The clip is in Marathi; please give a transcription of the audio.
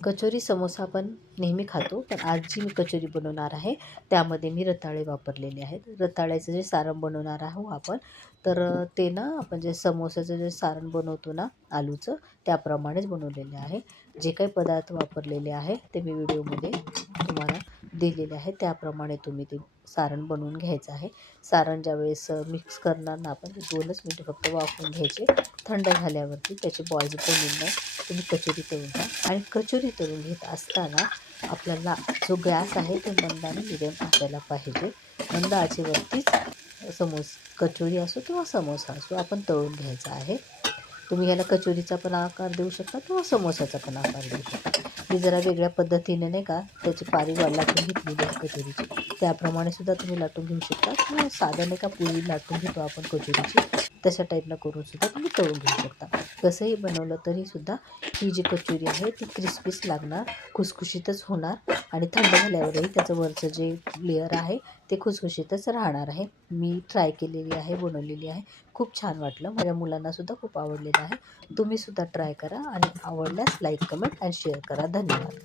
कचोरी समोसा आपण नेहमी खातो, पण आज जी मी कचोरी बनवणार आहे त्यामध्ये मी रताळे वापरलेले आहेत. रताळ्याचं जे सारण बनवणार आहोत आपण, तर ते ना आपण जे समोसाचं जे सारण बनवतो ना आलूचं, त्याप्रमाणेच बनवलेले आहे. जे काही पदार्थ वापरलेले आहे ते मी व्हिडिओमध्ये तुम्हाला दिलेले आहे. त्याप्रमाणे तुम्ही ते सारण बनवून घ्यायचं आहे. सारण ज्यावेळेस मिक्स करणार ना आपण, ते 2च मिनिटं फक्त वाफवून घ्यायचे. थंड झाल्यावरती त्याचे बॉल्स बनवून मग तुम्ही कचोरी तळून घ्या. आणि कचोरी तळून घेत असताना आपल्याला जो गॅस आहे तो मंद आणि मिडियम असायला पाहिजे. मंद आचेवरतीच कचोरी असो किंवा समोसा असो आपण तळून घ्यायचा आहे. तुम्ही ह्याला कचोरीचा पण आकार देऊ शकता किंवा समोसाचा पण आकार देऊ शकता. मी जरा वेगळ्या पद्धतीने नाही का त्याची पारी लाटून घेतलेली आहे कचोरीची. त्याप्रमाणे सुद्धा तुम्ही लाटून घेऊ शकता किंवा साधं नाही का पुरी लाटून घेतो आपण कचोरीची, तशा टाईपनं करून सुद्धा तुम्ही तळून घेऊ शकता. कसंही बनवलं तरीसुद्धा ही जी कचोरी आहे ती क्रिस्पीच लागणार, खुसखुशीतच होणार आणि थंड झाल्यावरही त्याचं वरचं जे लेयर आहे ते खुसखुशीतच राहणार आहे. मी ट्राय केलेली आहे, बनवलेली आहे. खूप छान वाटलं. माझ्या मुलांनासुद्धा खूप आवडलेलं आहे. तुम्हीसुद्धा ट्राय करा आणि आवडल्यास लाईक, कमेंट आणि शेअर करा. धन्यवाद.